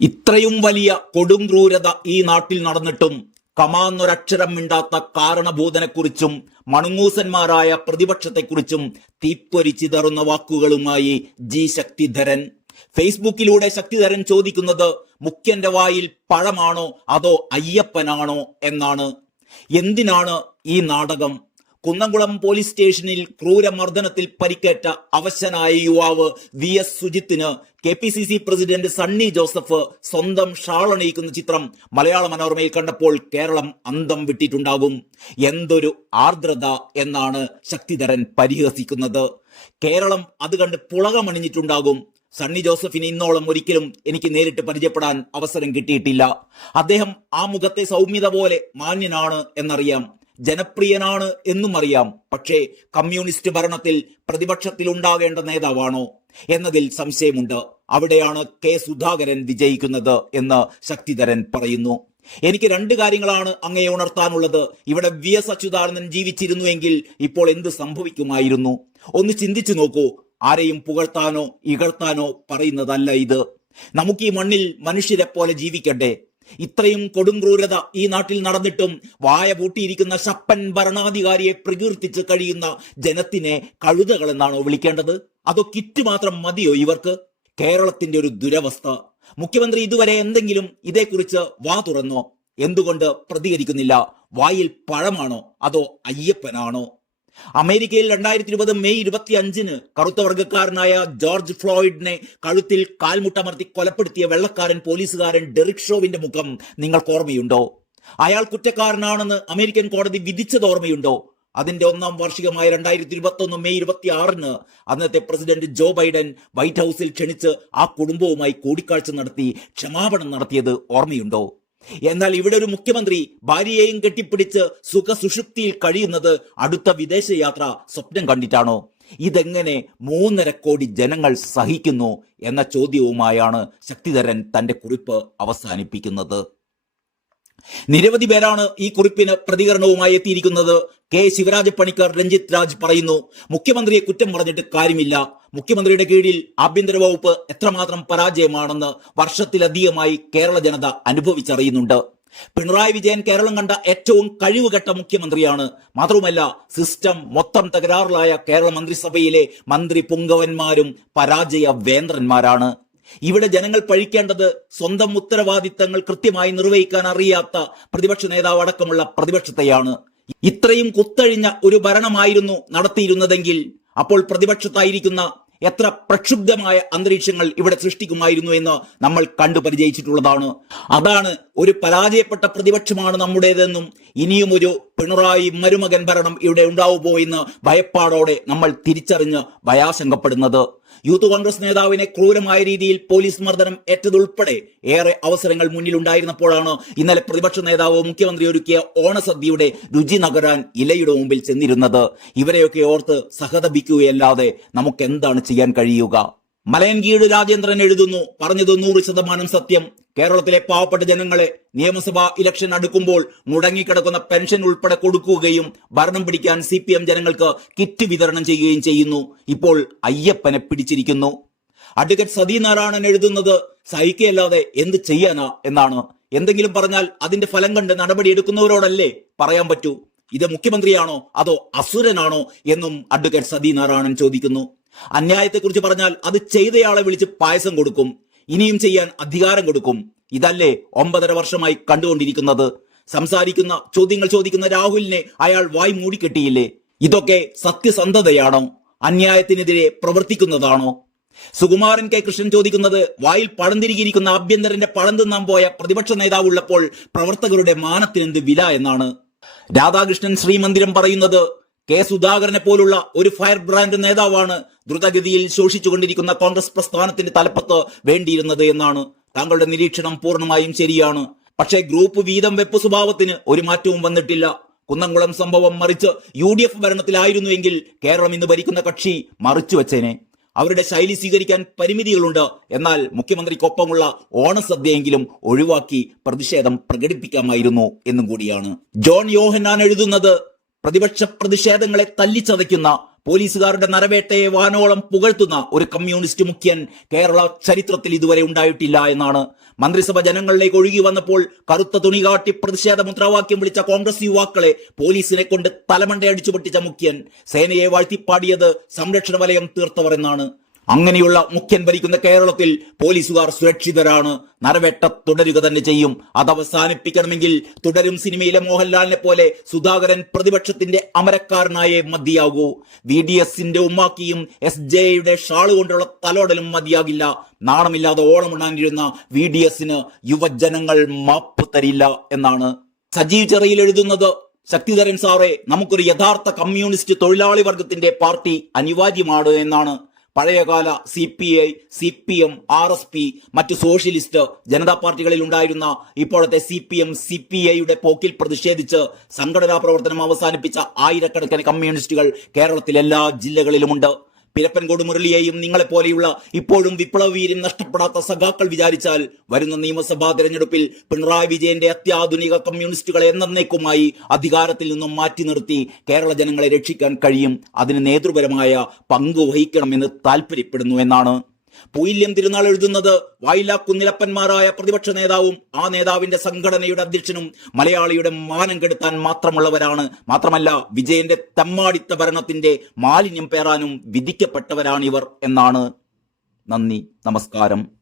ഇത്രയും വലിയ കൊടും ക്രൂരത ഈ നാട്ടിൽ നടന്നിട്ടും കമാന്നൊരക്ഷരം മിണ്ടാത്ത കാരണഭൂതനെക്കുറിച്ചും മണുങ്ങൂസന്മാരായ പ്രതിപക്ഷത്തെക്കുറിച്ചും തീപ്പൊരിച്ചിതറുന്ന വാക്കുകളുമായി ജി ശക്തിധരൻ. ഫേസ്ബുക്കിലൂടെ ശക്തിധരൻ ചോദിക്കുന്നത് മുഖ്യന്റെ വായിൽ പഴമാണോ അതോ അയ്യപ്പനാണോ എന്നാണ്. എന്തിനാണ് ഈ നാടകം? കുന്നംകുളം പോലീസ് സ്റ്റേഷനിൽ ക്രൂരമർദ്ദനത്തിൽ പരിക്കേറ്റ അവശനായ യുവാവ് VS സുജിത്തിന് KPCC president Sunny Joseph സ്വന്തം ഷാളണിയിക്കുന്ന ചിത്രം മലയാള മനോരമയിൽ കണ്ടപ്പോൾ കേരളം അന്തം വിട്ടിട്ടുണ്ടാകും. എന്തൊരു ആർദ്രത എന്നാണ് ശക്തിധരൻ പരിഹസിക്കുന്നത്. കേരളം അത് കണ്ട് പുളകമണിഞ്ഞിട്ടുണ്ടാകും. സണ്ണി ജോസഫിന് ഇന്നോളം ഒരിക്കലും എനിക്ക് നേരിട്ട് പരിചയപ്പെടാൻ അവസരം കിട്ടിയിട്ടില്ല. അദ്ദേഹം ആ മുഖത്തെ സൗമ്യത പോലെ മാന്യനാണ് എന്നറിയാം, ജനപ്രിയനാണ് എന്നും അറിയാം. പക്ഷേ കമ്മ്യൂണിസ്റ്റ് ഭരണത്തിൽ പ്രതിപക്ഷത്തിൽ ഉണ്ടാകേണ്ട നേതാവാണോ എന്നതിൽ സംശയമുണ്ട്. അവിടെയാണ് K സുധാകരൻ വിജയിക്കുന്നത് എന്ന് ശക്തിധരൻ പറയുന്നു. എനിക്ക് രണ്ട് കാര്യങ്ങളാണ് അങ്ങയെ ഉണർത്താനുള്ളത്. ഇവിടെ VS അച്യുതാനന്ദൻ ജീവിച്ചിരുന്നുവെങ്കിൽ ഇപ്പോൾ എന്ത് സംഭവിക്കുമായിരുന്നു? ഒന്ന് ചിന്തിച്ചു നോക്കൂ. ആരെയും പുകഴ്ത്താനോ ഇകഴ്ത്താനോ പറയുന്നതല്ല ഇത്. നമുക്ക് ഈ മണ്ണിൽ മനുഷ്യരെ പോലെ ജീവിക്കട്ടെ. ഇത്രയും കൊടുംക്രൂരത ഈ നാട്ടിൽ നടന്നിട്ടും വായ പൂട്ടിയിരിക്കുന്ന ശപ്പൻ ഭരണാധികാരിയെ പ്രകീർത്തിച്ച് കഴിയുന്ന ജനത്തിനെ കഴുതകളെന്നാണോ വിളിക്കേണ്ടത്? അതോ കിറ്റ് മാത്രം മതിയോ ഇവർക്ക്? കേരളത്തിന്റെ ഒരു ദുരവസ്ഥ. മുഖ്യമന്ത്രി ഇതുവരെ എന്തെങ്കിലും ഇതേക്കുറിച്ച് വാ തുറന്നോ? എന്തുകൊണ്ട് പ്രതികരിക്കുന്നില്ല? വായിൽ പഴമാണോ അതോ അയ്യപ്പനാണോ? അമേരിക്കയിൽ 2020 മെയ് 25 കറുത്ത വർഗ്ഗക്കാരനായ ജോർജ് ഫ്ലോയിഡിനെ കഴുത്തിൽ കാൽമുട്ടമർത്തി കൊലപ്പെടുത്തിയ വെള്ളക്കാരൻ പോലീസുകാരൻ ഡെറിക് ഷോവിന്റെ മുഖം നിങ്ങൾക്ക് ഓർമ്മയുണ്ടോ? അയാൾ കുറ്റക്കാരനാണെന്ന് അമേരിക്കൻ കോടതി വിധിച്ചത് ഓർമ്മയുണ്ടോ? അതിന്റെ 1ാം വാർഷികമായ 2021 മെയ് 26 അന്നത്തെ പ്രസിഡന്റ് ജോ ബൈഡൻ വൈറ്റ് ഹൗസിൽ ക്ഷണിച്ച് ആ കുടുംബവുമായി കൂടിക്കാഴ്ച നടത്തി ക്ഷമാപണം നടത്തിയത് ഓർമ്മയുണ്ടോ? എന്നാൽ ഇവിടെ ഒരു മുഖ്യമന്ത്രി ഭാര്യയെയും കെട്ടിപ്പിടിച്ച് സുഖസുഷുപ്തിയിൽ കഴിയുന്നത് അടുത്ത വിദേശയാത്ര സ്വപ്നം കണ്ടിട്ടാണോ? ഇതെങ്ങനെ 3.5 കോടി ജനങ്ങൾ സഹിക്കുന്നു എന്ന ചോദ്യവുമായാണ് ശക്തിധരൻ തന്റെ കുറിപ്പ് അവസാനിപ്പിക്കുന്നത്. നിരവധി പേരാണ് ഈ കുറിപ്പിന് പ്രതികരണവുമായി എത്തിയിരിക്കുന്നത്. K ശിവരാജ പണിക്കർ, രഞ്ജിത്ത് രാജ് പറയുന്നു, മുഖ്യമന്ത്രിയെ കുറ്റം പറഞ്ഞിട്ട് കാര്യമില്ല. മുഖ്യമന്ത്രിയുടെ കീഴിൽ ആഭ്യന്തര വകുപ്പ് എത്രമാത്രം പരാജയമാണെന്ന് വർഷത്തിലധികമായി കേരള ജനത അനുഭവിച്ചറിയുന്നുണ്ട്. പിണറായി വിജയൻ കേരളം കണ്ട ഏറ്റവും കഴിവുകെട്ട മുഖ്യമന്ത്രിയാണ്. മാത്രവുമല്ല, സിസ്റ്റം മൊത്തം തകരാറിലായ കേരള മന്ത്രിസഭയിലെ മന്ത്രി പുങ്കവന്മാരും പരാജയ വേന്ദ്രന്മാരാണ്. ഇവിടെ ജനങ്ങൾ പഴിക്കേണ്ടത് സ്വന്തം ഉത്തരവാദിത്തങ്ങൾ കൃത്യമായി നിർവഹിക്കാൻ അറിയാത്ത പ്രതിപക്ഷ നേതാവ് അടക്കമുള്ള പ്രതിപക്ഷത്തെയാണ്. ഇത്രയും കുത്തഴിഞ്ഞ ഒരു ഭരണമായിരുന്നു നടത്തിയിരുന്നതെങ്കിൽ അപ്പോൾ പ്രതിപക്ഷത്തായിരിക്കുന്ന എത്ര പ്രക്ഷുബ്ധമായ അന്തരീക്ഷങ്ങൾ ഇവിടെ സൃഷ്ടിക്കുമായിരുന്നു എന്ന് നമ്മൾ കണ്ടു പരിചയിച്ചിട്ടുള്ളതാണ്. അതാണ് ഒരു പരാജയപ്പെട്ട പ്രതിപക്ഷമാണ് നമ്മുടേതെന്നും ഇനിയും ഒരു പിണറായി മരുമകൻ ഭരണം ഇവിടെ ഉണ്ടാവുമോ എന്ന് ഭയപ്പാടോടെ നമ്മൾ തിരിച്ചറിഞ്ഞ് ഭയാശങ്കപ്പെടുന്നത്. യൂത്ത് കോൺഗ്രസ് നേതാവിനെ ക്രൂരമായ രീതിയിൽ പോലീസ് മർദ്ദനം ഏറ്റതുൾപ്പെടെ ഏറെ അവസരങ്ങൾ മുന്നിലുണ്ടായിരുന്നപ്പോഴാണ് ഇന്നലെ പ്രതിപക്ഷ നേതാവ് മുഖ്യമന്ത്രി ഒരുക്കിയ ഓണസദ്യയുടെ രുചി നഗരാൻ ഇലയുടെ മുമ്പിൽ ചെന്നിരുന്നത്. ഇവരെയൊക്കെ ഓർത്ത് സഹതപിക്കുകയല്ലാതെ നമുക്ക് എന്താണ് ചെയ്യാൻ കഴിയുക? മലയൻകീഴ് രാജേന്ദ്രൻ എഴുതുന്നു, പറഞ്ഞത് 100% സത്യം. കേരളത്തിലെ പാവപ്പെട്ട ജനങ്ങളെ നിയമസഭാ ഇലക്ഷൻ അടുക്കുമ്പോൾ മുടങ്ങിക്കിടക്കുന്ന പെൻഷൻ ഉൾപ്പെടെ കൊടുക്കുകയും ഭരണം പിടിക്കാൻ CPM ജനങ്ങൾക്ക് കിറ്റ് വിതരണം ചെയ്യുകയും ചെയ്യുന്നു. ഇപ്പോൾ അയ്യപ്പനെ പിടിച്ചിരിക്കുന്നു. അഡ്വക്കേറ്റ് സതീനാരായണൻ എഴുതുന്നത്, സഹിക്കല്ലാതെ എന്ത് ചെയ്യാനാ എന്നാണ്. എന്തെങ്കിലും പറഞ്ഞാൽ അതിന്റെ ഫലം കണ്ട് നടപടിയെടുക്കുന്നവരോടല്ലേ പറയാൻ പറ്റൂ. ഇത് മുഖ്യമന്ത്രിയാണോ അതോ അസുരനാണോ എന്നും അഡ്വക്കേറ്റ് സതീനാരായണൻ ചോദിക്കുന്നു. അന്യായത്തെക്കുറിച്ച് പറഞ്ഞാൽ അത് ചെയ്തയാളെ വിളിച്ച് പായസം കൊടുക്കും, ഇനിയും ചെയ്യാൻ അധികാരം കൊടുക്കും. ഇതല്ലേ 9.5 വർഷമായി കണ്ടുകൊണ്ടിരിക്കുന്നത്. സംസാരിക്കുന്ന ചോദ്യങ്ങൾ ചോദിക്കുന്ന രാഹുലിനെ അയാൾ വായ് മൂടിക്കെട്ടിയില്ലേ? ഇതൊക്കെ സത്യസന്ധതയാണോ? അന്യായത്തിനെതിരെ പ്രവർത്തിക്കുന്നതാണോ? സുകുമാരൻ K കൃഷ്ണൻ ചോദിക്കുന്നത്, വായിൽ പഴം തിരികിയിരിക്കുന്ന ആഭ്യന്തരന്റെ പഴം തിന്നാൻ പോയ പ്രതിപക്ഷ നേതാവ് ഉള്ളപ്പോൾ പ്രവർത്തകരുടെ മാനത്തിനെന്ത് വില എന്നാണ്. രാധാകൃഷ്ണൻ ശ്രീമന്ദിരം പറയുന്നത്, K സുധാകരനെ പോലുള്ള ഒരു ഫയർ ബ്രാൻഡ് നേതാവാണ് ദ്രുതഗതിയിൽ ശോഷിച്ചുകൊണ്ടിരിക്കുന്ന കോൺഗ്രസ് പ്രസ്ഥാനത്തിന്റെ തലപ്പത്ത് വേണ്ടിയിരുന്നത് എന്നാണ്. താങ്കളുടെ നിരീക്ഷണം പൂർണ്ണമായും ശരിയാണ്. പക്ഷേ ഗ്രൂപ്പ് വീതം വെപ്പ് സ്വഭാവത്തിന് ഒരു മാറ്റവും വന്നിട്ടില്ല. കുന്നംകുളം സംഭവം മറിച്ച് UDF ഭരണത്തിലായിരുന്നുവെങ്കിൽ കേരളം ഇന്ന് ഭരിക്കുന്ന കക്ഷി മറിച്ചു വെച്ചേനെ. അവരുടെ ശൈലി സ്വീകരിക്കാൻ പരിമിതികളുണ്ട്. എന്നാൽ മുഖ്യമന്ത്രിക്കൊപ്പമുള്ള ഓണസദ്യയെങ്കിലും ഒഴിവാക്കി പ്രതിഷേധം പ്രകടിപ്പിക്കാമായിരുന്നു എന്നും കൂടിയാണ്. ജോൺ യോഹന്നാൻ എഴുതുന്നത്, പ്രതിപക്ഷ പ്രതിഷേധങ്ങളെ തല്ലിച്ചതയ്ക്കുന്ന പോലീസുകാരുടെ നരവേട്ടയെ വാനോളം പുകഴ്ത്തുന്ന ഒരു കമ്മ്യൂണിസ്റ്റ് മുഖ്യൻ കേരള ചരിത്രത്തിൽ ഇതുവരെ ഉണ്ടായിട്ടില്ല എന്നാണ്. മന്ത്രിസഭ ജനങ്ങളിലേക്ക് ഒഴുകി വന്നപ്പോൾ കറുത്ത തുണി കാട്ടി പ്രതിഷേധ മുദ്രാവാക്യം വിളിച്ച കോൺഗ്രസ് യുവാക്കളെ പോലീസിനെ കൊണ്ട് തലമണ്ടയടിച്ചു പൊട്ടിച്ച മുഖ്യൻ സേനയെ വാഴ്ത്തിപ്പാടിയത് സംരക്ഷണ വലയം തീർത്തവർ എന്നാണ്. അങ്ങനെയുള്ള മുഖ്യൻ ഭരിക്കുന്ന കേരളത്തിൽ പോലീസുകാർ സുരക്ഷിതരാണ്. നരവേട്ട തുടരുക തന്നെ ചെയ്യും. അത് അവസാനിപ്പിക്കണമെങ്കിൽ തുടരും സിനിമയിലെ മോഹൻലാലിനെ പോലെ സുധാകരൻ പ്രതിപക്ഷത്തിന്റെ അമരക്കാരനായേ മതിയാകൂ. VDSന്റെ ഉമ്മാക്കിയും SJ-യുടെ ഷാള് കൊണ്ടുള്ള തലോടലും മതിയാകില്ല. നാണമില്ലാതെ ഓണമുണ്ണാനിരുന്ന VDSന് യുവജനങ്ങൾ മാപ്പ് തരില്ല എന്നാണ് സജീവ് ചെറിയിൽ എഴുതുന്നത്. ശക്തിധരൻ സാറേ, നമുക്കൊരു യഥാർത്ഥ കമ്മ്യൂണിസ്റ്റ് തൊഴിലാളി വർഗത്തിന്റെ പാർട്ടി അനിവാര്യമാണ് എന്നാണ്. പഴയകാല CPI, CPM, RSP, മറ്റു സോഷ്യലിസ്റ്റ് ജനതാ പാർട്ടികളിൽ ഉണ്ടായിരുന്ന ഇപ്പോഴത്തെ CPM, CPIയുടെ പോക്കിൽ പ്രതിഷേധിച്ച് സംഘടനാ പ്രവർത്തനം അവസാനിപ്പിച്ച ആയിരക്കണക്കിന് കമ്മ്യൂണിസ്റ്റുകൾ കേരളത്തിൽ എല്ലാ ജില്ലകളിലുമുണ്ട്. പിരപ്പൻകോട് മുരളിയെയും നിങ്ങളെപ്പോലെയുള്ള ഇപ്പോഴും വിപ്ലവ വീര്യം നഷ്ടപ്പെടാത്ത സഖാക്കൾ വിചാരിച്ചാൽ വരുന്ന നിയമസഭാ തെരഞ്ഞെടുപ്പിൽ പിണറായി വിജയന്റെ അത്യാധുനിക കമ്മ്യൂണിസ്റ്റുകളെ എന്നേക്കുമായി അധികാരത്തിൽ നിന്നും മാറ്റി നിർത്തി കേരള ജനങ്ങളെ രക്ഷിക്കാൻ കഴിയും. അതിന് നേതൃപരമായ പങ്ക് വഹിക്കണമെന്ന് താല്പര്യപ്പെടുന്നു എന്നാണ് പൂയില്യം തിരുനാൾ എഴുതുന്നത്. വായില കുന്നിലപ്പന്മാരായ പ്രതിപക്ഷ നേതാവും ആ നേതാവിന്റെ സംഘടനയുടെ അധ്യക്ഷനും മലയാളിയുടെ മാനം കെടുത്താൻ മാത്രമുള്ളവരാണ്. മാത്രമല്ല വിജയന്റെ തെമ്മാടിത്ത ഭരണത്തിന്റെ മാലിന്യം പേറാനും വിധിക്കപ്പെട്ടവരാണിവർ എന്നാണ്. നന്ദി, നമസ്കാരം.